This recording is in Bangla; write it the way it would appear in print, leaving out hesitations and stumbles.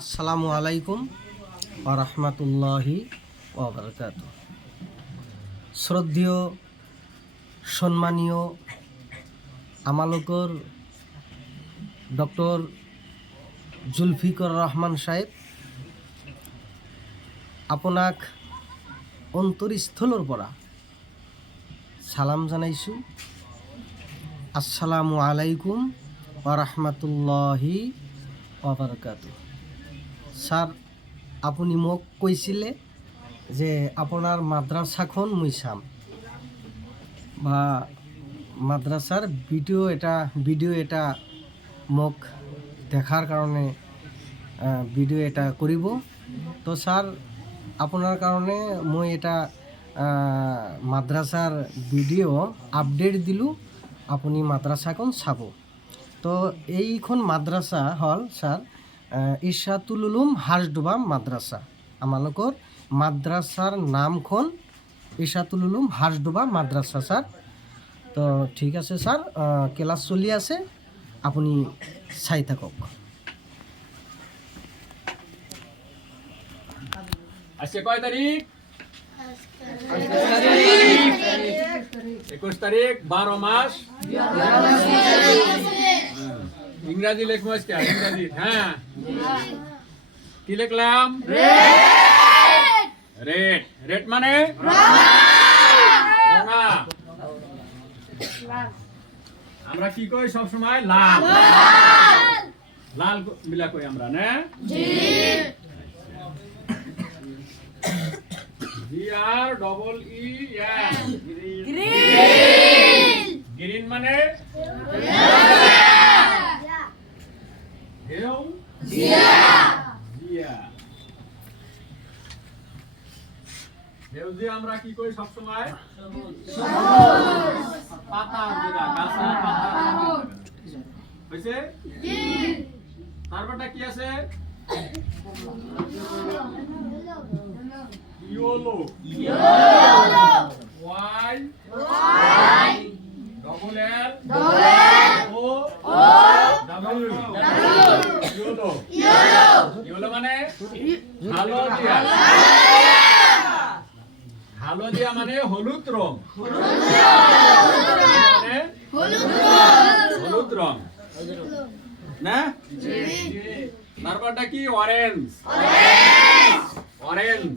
আসসালামু আলাইকুম ওয়া রাহমাতুল্লাহি ওয়া বারাকাতুহু। শ্রদ্ধেয় সম্মানীয় আমালকর ডক্টর জুলফিকর রহমান সাহেব, আপোনাক অন্তরস্থলৰ পৰা সালাম জানাইছোঁ। আসসালামু আলাইকুম ওয়া রাহমাতুল্লাহি ওয়া বারাকাতুহু। স্যার, আপুনি মোক কৈছিলে যে আপোনাৰ মাদ্ৰাছাখন মই চাম বা মাদ্ৰাছাৰ ভিডিঅ' এটা মোক দেখাৰ কাৰণে ভিডিঅ' এটা কৰিব। তো স্যার, আপোনাৰ কাৰণে মই এটা মাদ্ৰাছাৰ ভিডিঅ' আপডেট দিলোঁ, আপুনি মাদ্ৰাছাখন চাব। তো এইখন মাদ্ৰাছা হ'ল স্যার ইরশাদুল উলুম হাঁসডোবা মাদ্রাসা। আমালোকৰ মাদ্রাসার নামখন ইরশাদুল উলুম হাঁসডোবা মাদ্রাসা স্যার। তো ঠিক আছে স্যার, ক্লাস চলি আছে, আপুনি চাই থাকক। আজকে কয় তারিখ? 21 তারিখ 12 মাস। ইংরাজি লেখবো আজকে, ইংরাজি। হ্যাঁ, কি লিখলাম? রেড। রেড মানে রঙা। আমরা কি কই সব সময়? লাল। লাল মিলা কই আমরা না? GREEN। গ্রিন মানে হেলদিয়া আমরা কি কই সব সময়? পাতা যেটা গাছের পাতা হইছে। তারপরটা কি আছে? Yellow. Y double L O W. Yellow মানে হালদিয়া। হালদিয়া মানে হলুদ রং। হলুদ রং না? তারপরটা কি? অরেঞ্জ। অরেঞ্জ